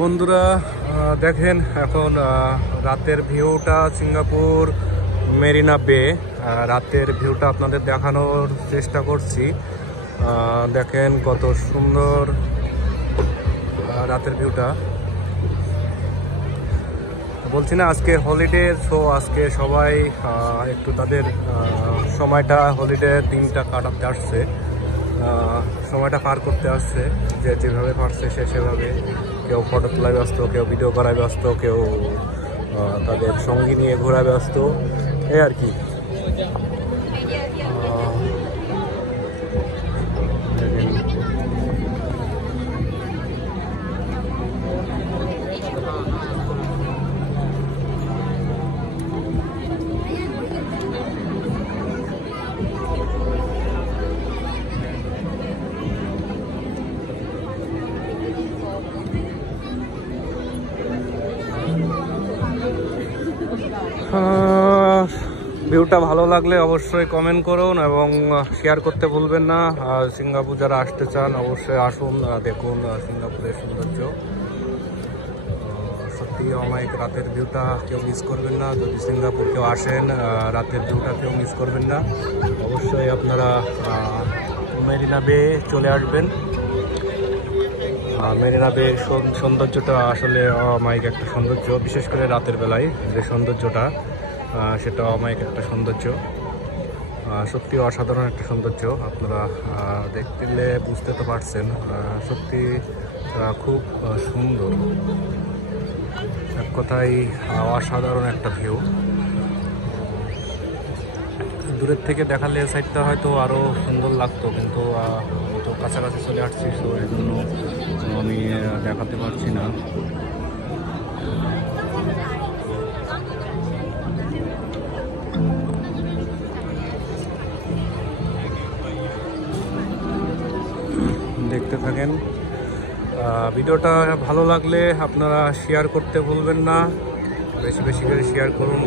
বন্ধুরা দেখেন এখন রাতের ভিউটা সিঙ্গাপুর মেরিনা বে রাতের ভিউটা আপনাদের দেখানোর চেষ্টা করছি। দেখেন কত সুন্দর রাতের ভিউটা। বলছি না আজকে হলিডে, সো আজকে সবাই একটু তাদের সময়টা হলিডে দিনটা কাটাতে আসছে, সময়টা পার করতে আসছে, যে যেভাবে পারছে সে সেভাবে। কেউ ফটো তোলায় ব্যস্ত, কেউ ভিডিও করায় ব্যস্ত, কেউ তাদের সঙ্গী নিয়ে ঘোরা ব্যস্ত, এই আর কি। ভিউটা ভালো লাগলে অবশ্যই কমেন্ট করুন এবং শেয়ার করতে ভুলবেন না। সিঙ্গাপুর যারা আসতে চান অবশ্যই আসুন, দেখুন সিঙ্গাপুরের সৌন্দর্য। সত্যি অমায়িক রাতের ভিউটা কেউ মিস করবেন না। যদি সিঙ্গাপুর কেউ আসেন, রাতের ভিউটা কেউ মিস করবেন না। অবশ্যই আপনারা মেরিনা বে চলে আসবেন। মেরিনা বে সৌন্দর্যটা আসলে অমায়িক একটা সৌন্দর্য, বিশেষ করে রাতের বেলায় যে সৌন্দর্যটা, সেটা অমায়িক একটা সৌন্দর্য, সত্যি অসাধারণ একটা সৌন্দর্য। আপনারা দেখতে বুঝতে তো পারছেন, সত্যি খুব সুন্দর, এক কথায় অসাধারণ একটা ভিউ। দূরের থেকে দেখালে সাইডটা হয়তো আরও সুন্দর লাগতো, কিন্তু আমি তো কাছাকাছি চলে আসছি, তো এই জন্য আমি দেখাতে পারছি না। দেখতে থাকেন। ভিডিওটা ভালো লাগলে আপনারা শেয়ার করতে ভুলবেন না, বেশি বেশি করে শেয়ার করুন।